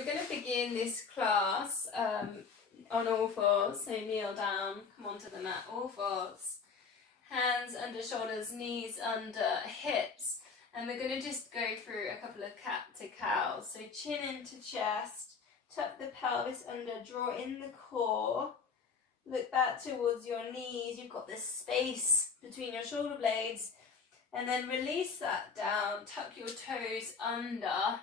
We're going to begin this class on all fours, so kneel down, come onto the mat, all fours, hands under shoulders, knees under hips, and we're going to just go through a couple of cat to cows. So chin into chest, tuck the pelvis under, draw in the core, look back towards your knees, you've got this space between your shoulder blades, and then release that down, tuck your toes under.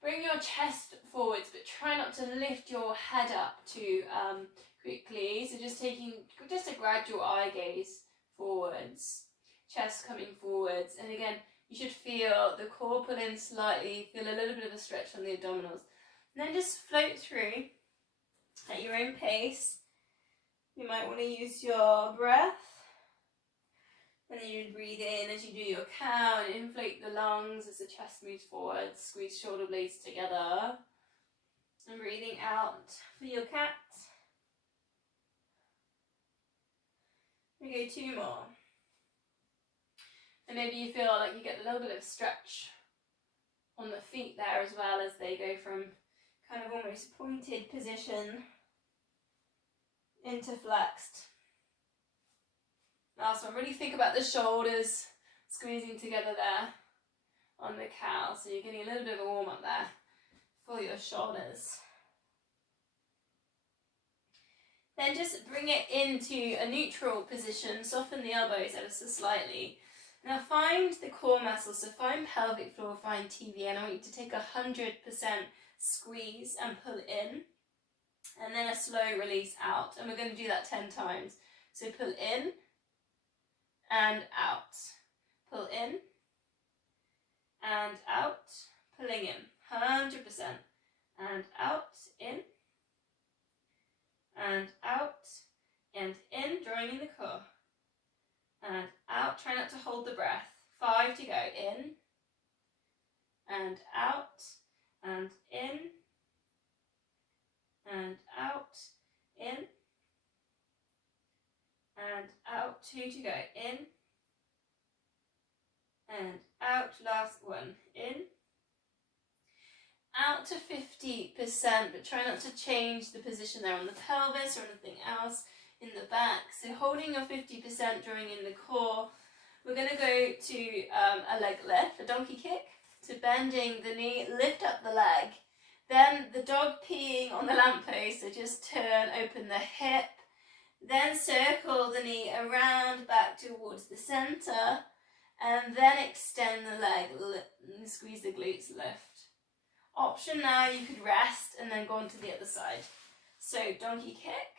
Bring your chest forwards, but try not to lift your head up too quickly. So just taking just a gradual eye gaze forwards, chest coming forwards. And again, you should feel the core pull in slightly, feel a little bit of a stretch on the abdominals. And then just float through at your own pace. You might want to use your breath. And then you breathe in as you do your cow and inflate the lungs as the chest moves forward. Squeeze shoulder blades together. And breathing out for your cat. We go 2 more. And maybe you feel like you get a little bit of stretch on the feet there as well as they go from kind of almost pointed position into flexed. Last one, really think about the shoulders squeezing together there on the cow. So you're getting a little bit of a warm up there for your shoulders. Then just bring it into a neutral position, soften the elbows ever so slightly. Now find the core muscles, so find pelvic floor, find TBN. I want you to take 100% squeeze and pull in, and then a slow release out. And we're going to do that 10 times. So pull in, and out, pull in, and out, pulling in, 100%, and out, in, and out, and in, drawing in the core, and out, try not to hold the breath, 5 to go, in, and out, and in, and out, in, and out, 2 to go, in, and out, last one, in, out to 50%, but try not to change the position there on the pelvis or anything else in the back. So holding your 50%, drawing in the core, we're going to go to a leg lift, a donkey kick, to bending the knee, lift up the leg, then the dog peeing on the lamppost, so just turn, open the hip, then circle the knee around back towards the center, and then extend the leg, squeeze the glutes, lift. Option now, you could rest and then go on to the other side. So donkey kick,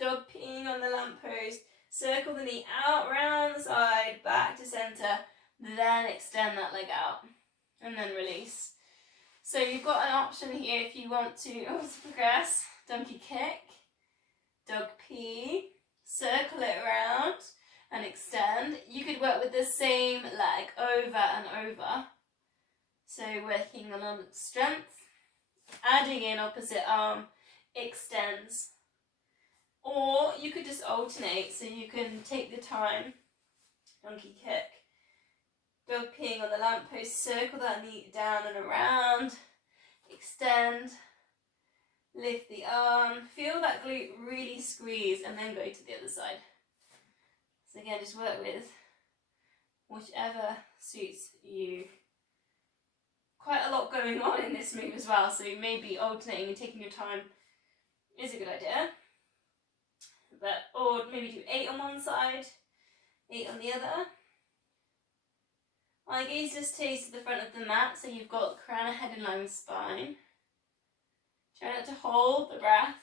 dog peeing on the lamppost, circle the knee out, round the side, back to center, then extend that leg out, and then release. So you've got an option here if you want to progress, donkey kick, dog pee, circle it around and extend. You could work with the same leg over and over. So working on strength, adding in opposite arm, extends. Or you could just alternate, so you can take the time, donkey kick, dog peeing on the lamppost, circle that knee down and around, extend, lift the arm, feel that glute really squeeze, and then go to the other side. So again, just work with whichever suits you. Quite a lot going on in this move as well, so maybe alternating and taking your time is a good idea. Or maybe do 8 on one side, 8 on the other. Eye gaze just stays to the front of the mat, so you've got crown of head in line with spine. Try not to hold the breath.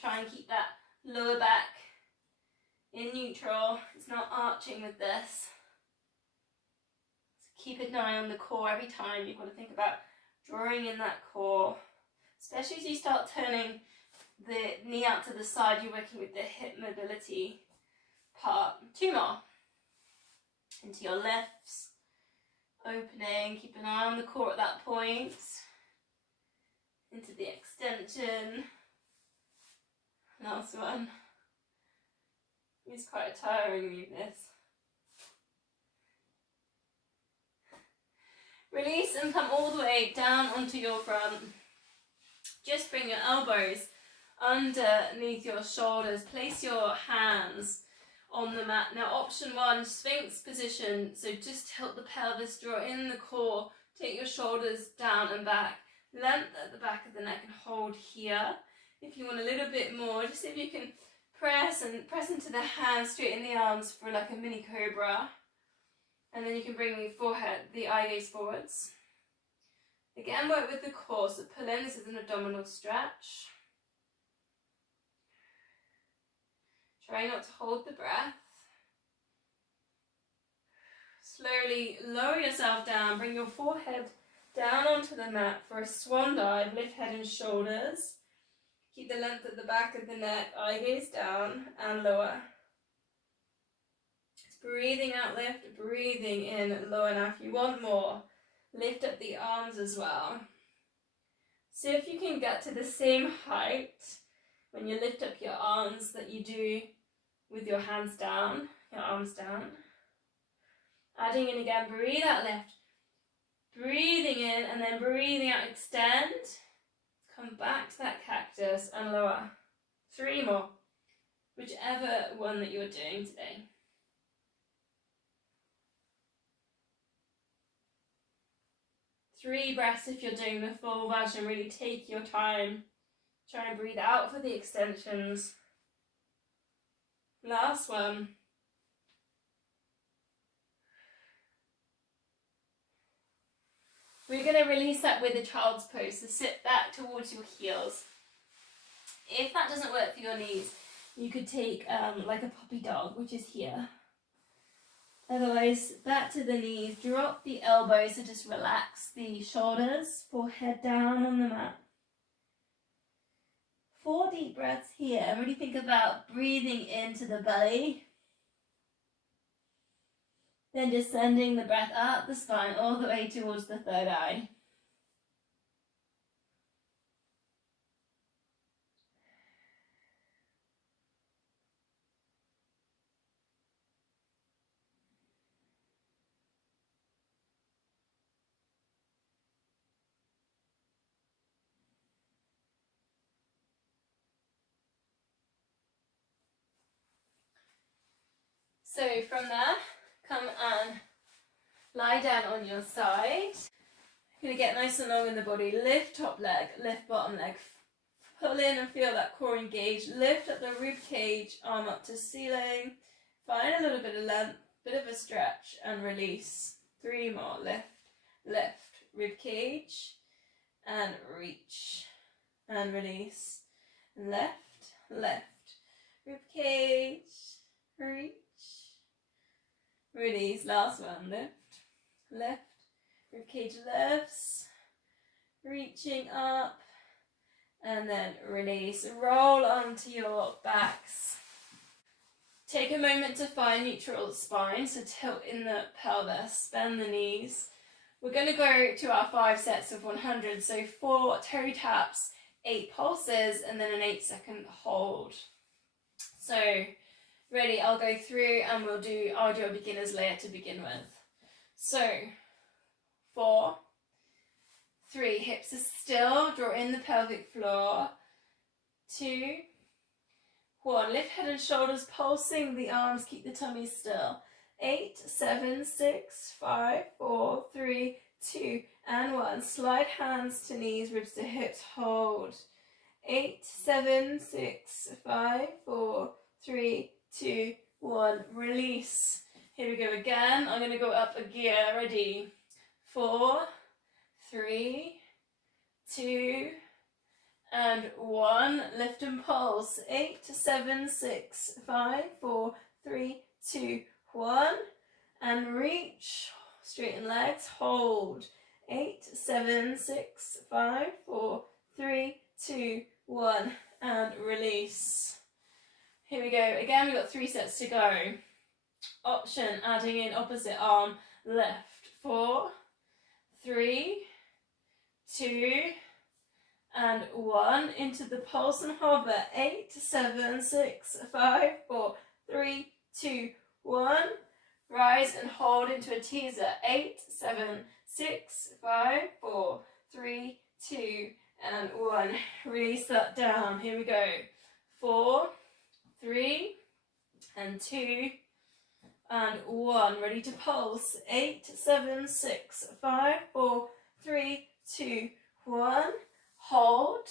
Try and keep that lower back in neutral. It's not arching with this. So keep an eye on the core every time. You've got to think about drawing in that core. Especially as you start turning the knee out to the side, you're working with the hip mobility part. 2 more. Into your lifts. Opening, keep an eye on the core at that point. Into the extension. Last one. It's quite a tiring move, this. Release and come all the way down onto your front. Just bring your elbows underneath your shoulders. Place your hands on the mat. Now option 1, Sphinx position. So just tilt the pelvis, draw in the core, take your shoulders down and back. Length at the back of the neck and hold here. If you want a little bit more, just see if you can press into the hands, straighten the arms for like a mini cobra. And then you can bring the eye gaze forwards. Again, work with the core, so pull in, this is an abdominal stretch. Try not to hold the breath. Slowly lower yourself down, bring your forehead down onto the mat for a swan dive, lift head and shoulders. Keep the length at the back of the neck, eye gaze down and lower. Breathing out, lift, breathing in, lower. Now if you want more, lift up the arms as well. See if you can get to the same height when you lift up your arms that you do with your hands down, your arms down. Adding in again, breathe out, lift. Breathing in and then breathing out, extend. Come back to that cactus and lower. 3 more, whichever one that you're doing today. Three breaths if you're doing the full version. Really take your time. Try and breathe out for the extensions. Last one. We're going to release that with a child's pose. So sit back towards your heels. If that doesn't work for your knees, you could take like a puppy dog, which is here. Otherwise, back to the knees, drop the elbows, so just relax the shoulders, forehead down on the mat. 4 deep breaths here. Really think about breathing into the belly. Then just sending the breath up the spine all the way towards the third eye. So from there, come and lie down on your side. You're going to get nice and long in the body. Lift top leg, lift bottom leg. Pull in and feel that core engage. Lift up the rib cage, arm up to ceiling. Find a little bit of length, bit of a stretch and release. 3 more. Lift, lift, rib cage and reach and release. Left, left, rib cage, reach. Release, last one, lift, lift, ribcage lifts, reaching up, and then release, roll onto your backs. Take a moment to find neutral spine, so tilt in the pelvis, bend the knees. We're going to go to our 5 sets of 100, so 4 toe taps, 8 pulses, and then an 8-second hold. So, ready, I'll go through and I'll do a beginner's layer to begin with. So, 4, 3, hips are still, draw in the pelvic floor. 2, 1, lift head and shoulders, pulsing the arms, keep the tummy still. 8, 7, 6, 5, 4, 3, 2, and 1. Slide hands to knees, ribs to hips, hold. 8, 7, 6, 5, 4, 3, 2, 1, release. Here we go again. I'm going to go up a gear. Ready? 4, 3, 2, and 1. Lift and pulse. 8, 7, 6, 5, 4, 3, 2, 1. And reach. Straighten legs. Hold. 8, 7, 6, 5, 4, 3, 2, 1. And release. Here we go. Again, we've got 3 sets to go. Option, adding in opposite arm, left. 4, 3, 2, and 1. Into the pulse and hover. 8, 7, 6, 5, 4, 3, 2, 1. Rise and hold into a teaser. 8, 7, 6, 5, 4, 3, 2, and 1. Release that down. Here we go. 4, 3, and 2, and 1. Ready to pulse. 8, 7, 6, 5, 4, 3, 2, 1. Hold.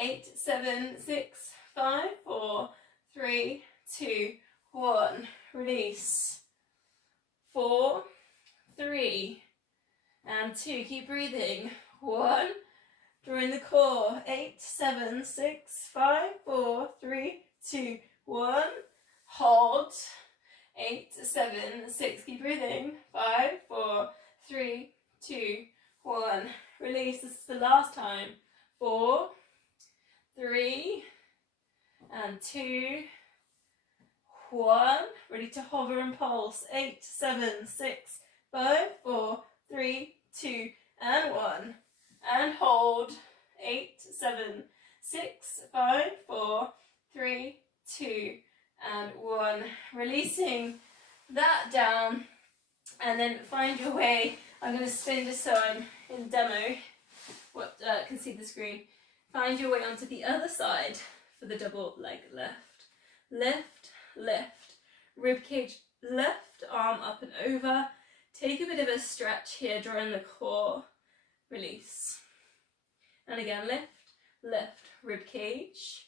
8, 7, 6, 5, 4, 3, 2, 1. Release. 4, 3, and 2. Keep breathing. 1. Drawing the core. 8, 7, 6, 5, 4, 3, 2, 1. Hold. 8, 7, 6. Keep breathing. 5, 4, 3, 2, 1. Release. This is the last time. 4, 3, and 2, 1. Ready to hover and pulse. 8, 7, 6, 5, 4, 3, 2, and 1. And hold. 8, 7, 6, 5, 4, 3, 2, and 1. Releasing that down, and then find your way. I'm going to spin just so I'm in demo. What can see the screen. Find your way onto the other side for the double leg lift. Lift, lift, rib cage left, arm up and over. Take a bit of a stretch here, drawing the core. Release. And again, lift, lift, rib cage.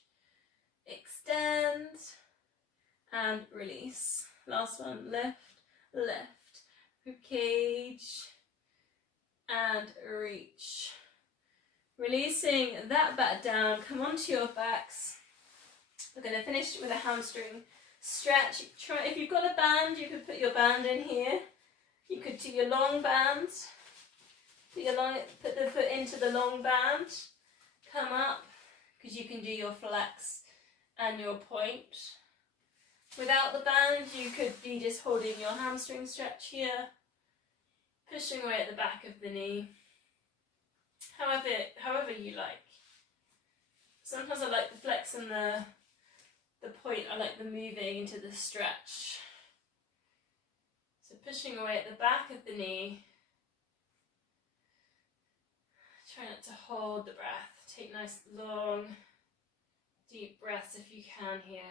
Extend and release. Last one, lift, lift, rib cage and reach. Releasing that back down, come onto your backs. We're going to finish with a hamstring stretch. If you've got a band, you could put your band in here. You could do your long band. Put the foot into the long band. Come up, because you can do your flex and your point. Without the band, you could be just holding your hamstring stretch here, pushing away at the back of the knee. However you like. Sometimes I like the flex and the point. I like the moving into the stretch. So pushing away at the back of the knee. Try not to hold the breath. Take nice long deep breaths if you can here.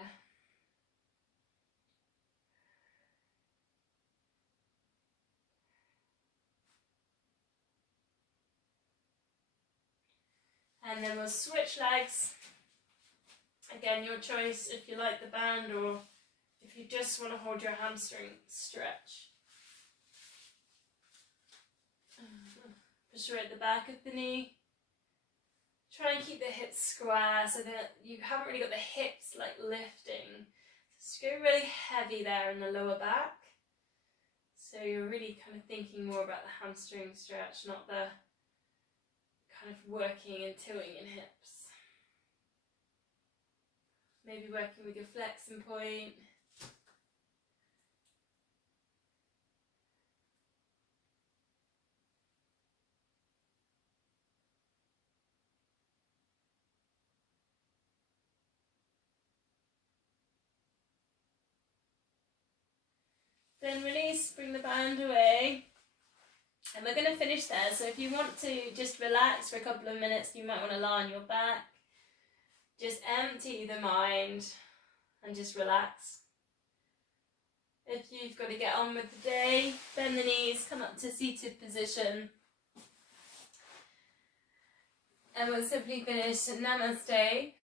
And then we'll switch legs. Again, your choice if you like the band or if you just want to hold your hamstring stretch. Push away at the back of the knee. Try and keep the hips square so that you haven't really got the hips like lifting. Just go really heavy there in the lower back. So you're really kind of thinking more about the hamstring stretch, not the kind of working and tilting in hips. Maybe working with your flexing point. Then release, bring the band away. And we're going to finish there. So if you want to just relax for a couple of minutes, you might want to lie on your back. Just empty the mind and just relax. If you've got to get on with the day, bend the knees, come up to seated position. And we'll simply finish Namaste.